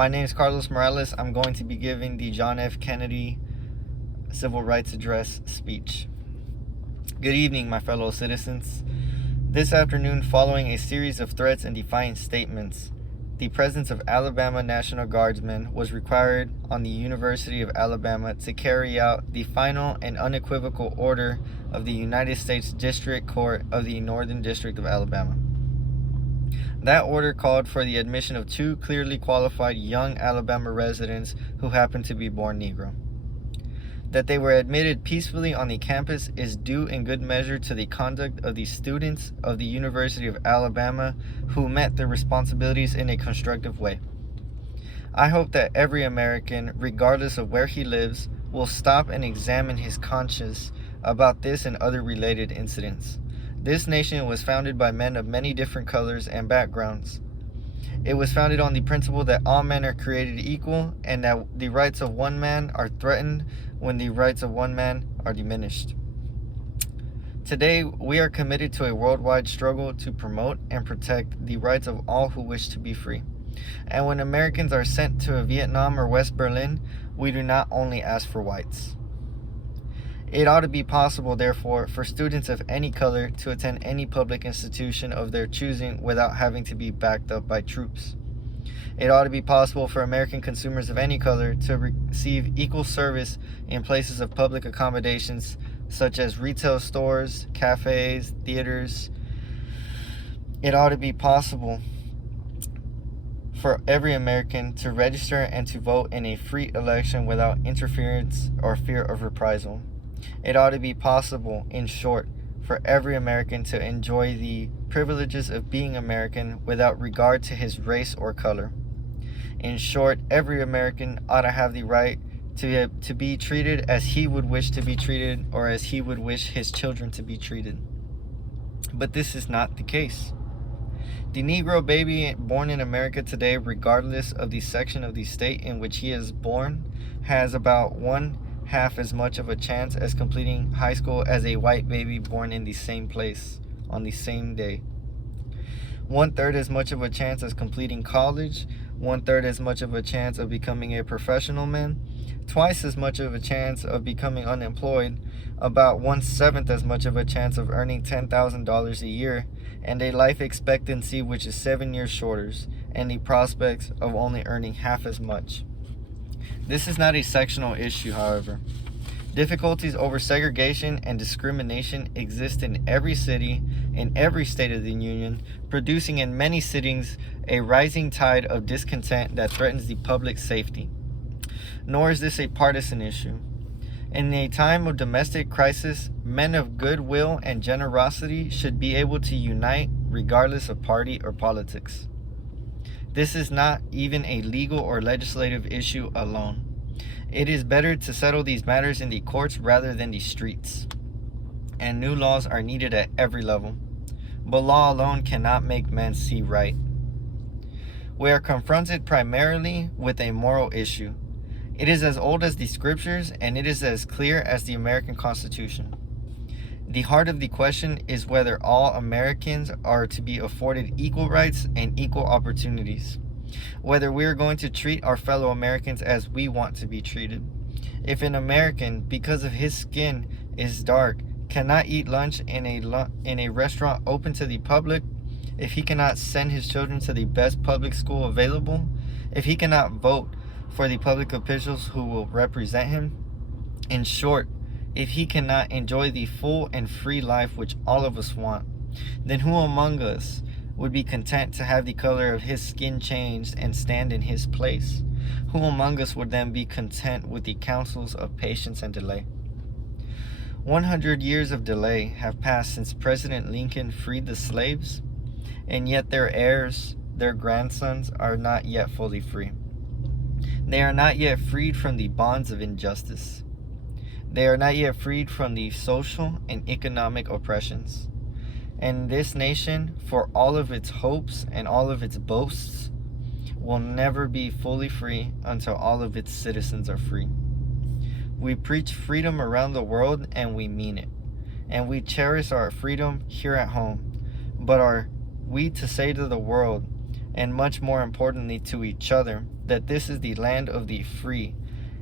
My name is Carlos Morales. I'm going to be giving the John F. Kennedy Civil Rights Address speech. Good evening, my fellow citizens. This afternoon, following a series of threats and defiant statements, the presence of Alabama National Guardsmen was required on the University of Alabama to carry out the final and unequivocal order of the United States District Court of the Northern District of Alabama. That order called for the admission of 2 clearly qualified young Alabama residents who happened to be born Negro. That they were admitted peacefully on the campus is due in good measure to the conduct of the students of the University of Alabama who met their responsibilities in a constructive way. I hope that every American, regardless of where he lives, will stop and examine his conscience about this and other related incidents. This nation was founded by men of many different colors and backgrounds. It was founded on the principle that all men are created equal and that the rights of one man are threatened when the rights of one man are diminished. Today, we are committed to a worldwide struggle to promote and protect the rights of all who wish to be free. And when Americans are sent to Vietnam or West Berlin, we do not only ask for whites. It ought to be possible, therefore, for students of any color to attend any public institution of their choosing without having to be backed up by troops. It ought to be possible for American consumers of any color to receive equal service in places of public accommodations such as retail stores, cafes, theaters. It ought to be possible for every American to register and to vote in a free election without interference or fear of reprisal. It ought to be possible, in short, for every American to enjoy the privileges of being American without regard to his race or color. In short, every American ought to have the right to be treated as he would wish to be treated or as he would wish his children to be treated. But this is not the case. The Negro baby born in America today, regardless of the section of the state in which he is born, has about 1/2 as much of a chance as completing high school as a white baby born in the same place on the same day. 1/3 as much of a chance as completing college, 1/3 as much of a chance of becoming a professional man, twice as much of a chance of becoming unemployed, about 1/7 as much of a chance of earning $10,000 a year, and a life expectancy which is 7 years shorter, and the prospects of only earning half as much. This is not a sectional issue, however. Difficulties over segregation and discrimination exist in every city, in every state of the Union, producing in many cities a rising tide of discontent that threatens the public safety. Nor is this a partisan issue. In a time of domestic crisis, men of goodwill and generosity should be able to unite regardless of party or politics. This is not even a legal or legislative issue alone. It is better to settle these matters in the courts rather than the streets. And new laws are needed at every level. But law alone cannot make men see right. We are confronted primarily with a moral issue. It is as old as the scriptures, and it is as clear as the American Constitution. The heart of the question is whether all Americans are to be afforded equal rights and equal opportunities. Whether we are going to treat our fellow Americans as we want to be treated. If an American, because of his skin is dark, cannot eat lunch in a restaurant open to the public, if he cannot send his children to the best public school available, if he cannot vote for the public officials who will represent him, in short, if he cannot enjoy the full and free life which all of us want, then who among us would be content to have the color of his skin changed and stand in his place? Who among us would then be content with the counsels of patience and delay? 100 years of delay have passed since President Lincoln freed the slaves, and yet their heirs, their grandsons, are not yet fully free. They are not yet freed from the bonds of injustice. They are not yet freed from the social and economic oppressions. And this nation, for all of its hopes and all of its boasts, will never be fully free until all of its citizens are free. We preach freedom around the world, and we mean it. And we cherish our freedom here at home. But are we to say to the world, and much more importantly to each other, that this is the land of the free,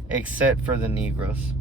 except for the Negroes.